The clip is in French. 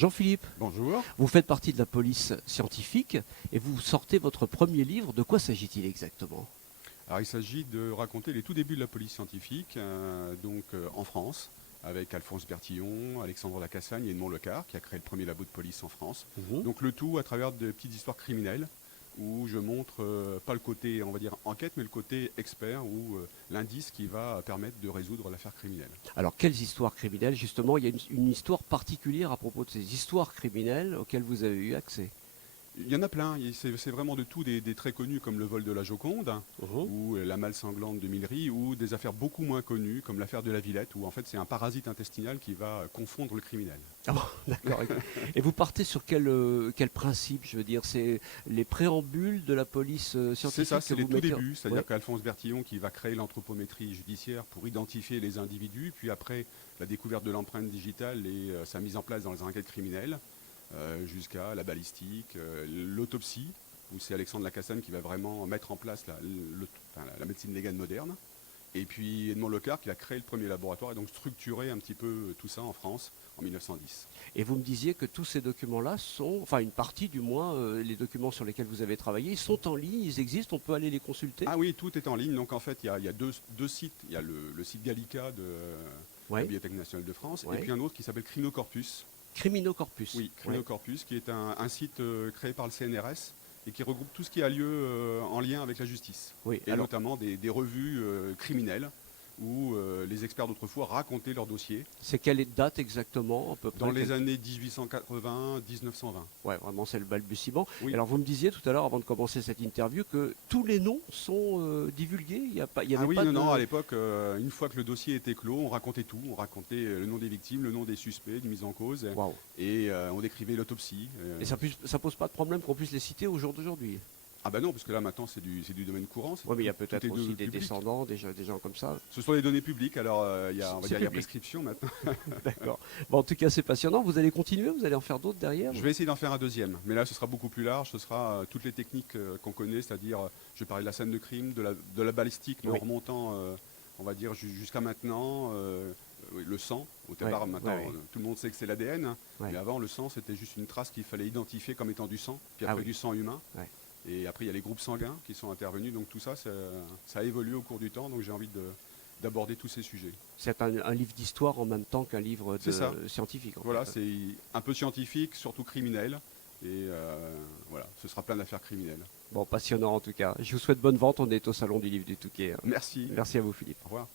Jean-Philippe, Bonjour. vous faites partie de la police scientifique et vous sortez votre premier livre. De quoi s'agit-il exactement? Alors il s'agit de raconter les tout débuts de la police scientifique, en France, avec Alphonse Bertillon, Alexandre Lacassagne et Edmond Lecars, qui a créé le premier labo de police en France. Donc le tout à travers de petites histoires criminelles, où je montre pas le côté, on va dire, enquête, mais le côté expert, ou l'indice qui va permettre de résoudre l'affaire criminelle. Alors, quelles histoires criminelles? Justement, il y a une histoire particulière à propos de ces histoires criminelles auxquelles vous avez eu accès. Il y en a plein, c'est vraiment de tout, des très connus comme le vol de la Joconde, ou la malle sanglante de Millery, ou des affaires beaucoup moins connues comme l'affaire de la Villette, où en fait c'est un parasite intestinal qui va confondre le criminel. Ah bon, d'accord. Et vous partez sur quel principe? Je veux dire, c'est les préambules de la police scientifique. C'est ça, c'est que les vous tout mettez débuts, c'est-à-dire Ouais. qu'Alphonse Bertillon qui va créer l'anthropométrie judiciaire pour identifier les individus, puis après la découverte de l'empreinte digitale et sa mise en place dans les enquêtes criminelles, jusqu'à la balistique, l'autopsie, où c'est Alexandre Lacassagne qui va vraiment mettre en place la médecine légale moderne. Et puis Edmond Lecars qui a créé le premier laboratoire et donc structuré un petit peu tout ça en France en 1910. Et vous me disiez que tous ces documents-là sont, enfin une partie du moins, les documents sur lesquels vous avez travaillé, ils sont en ligne, ils existent, on peut aller les consulter? Ah oui, tout est en ligne. Donc en fait, il y a deux sites. Il y a le site Gallica de la Bibliothèque nationale de France, et puis un autre qui s'appelle Crinocorpus. Criminocorpus. Oui, Crinocorpus, qui est un site créé par le CNRS et qui regroupe tout ce qui a lieu en lien avec la justice. Oui, Et notamment des revues criminelles où les experts d'autrefois racontaient leurs dossiers. C'est quelle date exactement à peu près? Dans les années 1880-1920. Ouais, vraiment c'est le balbutiement. Oui. Alors vous me disiez tout à l'heure, avant de commencer cette interview, que tous les noms sont divulgués. Il y avait pas non, à l'époque, une fois que le dossier était clos, on racontait tout. On racontait le nom des victimes, le nom des suspects, des mises en cause, Wow. et on décrivait l'autopsie. Et ça pose pas de problème qu'on puisse les citer au jour d'aujourd'hui? Ah bah non, parce que là maintenant c'est du domaine courant. Oui, mais il y a tout peut-être est aussi des public. descendants, des gens comme ça. Ce sont des données publiques, alors il y a public. prescription maintenant. D'accord. Bon, en tout cas, c'est passionnant. Vous allez continuer? Vous allez en faire d'autres derrière? Je vais essayer d'en faire un deuxième, mais là ce sera beaucoup plus large. Ce sera toutes les techniques qu'on connaît, c'est-à-dire, je vais parler de la scène de crime, de la balistique, mais en remontant, on va dire, jusqu'à maintenant, le sang. Au départ, maintenant, tout le monde sait que c'est l'ADN, mais avant, le sang, c'était juste une trace qu'il fallait identifier comme étant du sang, puis après du sang humain. Et après, il y a les groupes sanguins qui sont intervenus, donc tout ça, ça a évolué au cours du temps, donc j'ai envie d'aborder tous ces sujets. C'est un livre d'histoire en même temps qu'un livre scientifique. Voilà, c'est un peu scientifique, surtout criminel, et voilà, ce sera plein d'affaires criminelles. Bon, passionnant en tout cas. Je vous souhaite bonne vente, on est au Salon du Livre du Touquet. Merci. Merci à vous Philippe. Au revoir.